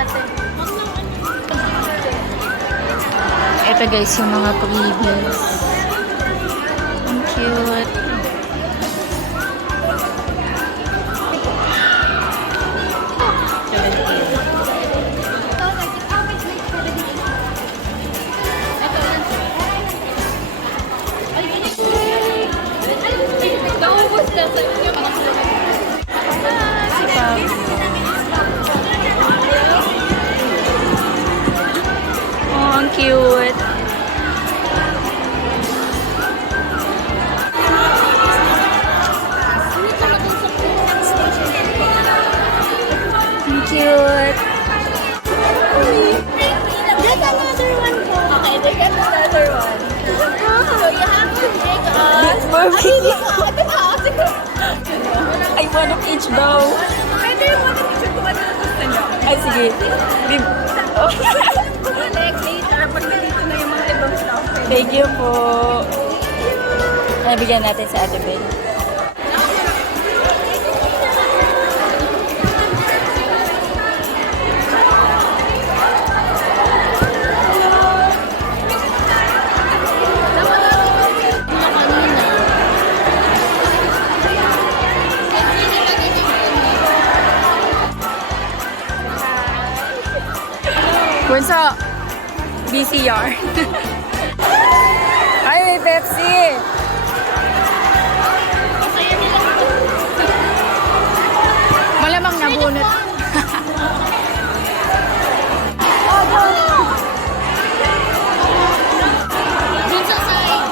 ate. Ito guys, yung mga previous. Ang cute. Naubos na sa inyo. Si Pablo. Oh, ang cute. Ang cute. Get another one po. Okay, they get another one. So you have to take Ay, one of each daw. Pwede yung one of each kung ano na gusto nyo. Ay, sige. Oh. Bumalik later pag nandito na yung mga ibang stuff. Thank you po. Nabigyan natin sa Ate Bel. We're sa BCR. Ay, may Pepsi! Malamang nabunot. Dun sa side.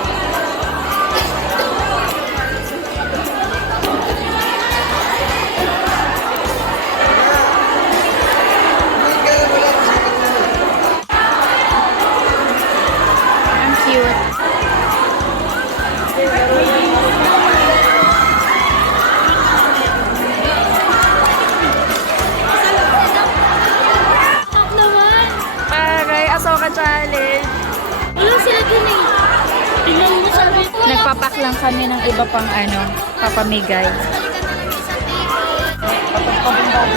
Ang cute. Top naman. Aray, Asoka Challenge. Wala sila dun eh. Tingnan mo sabi ko. Nagpapak lang kami ng iba pang papamigay. Balikan na lang sa table.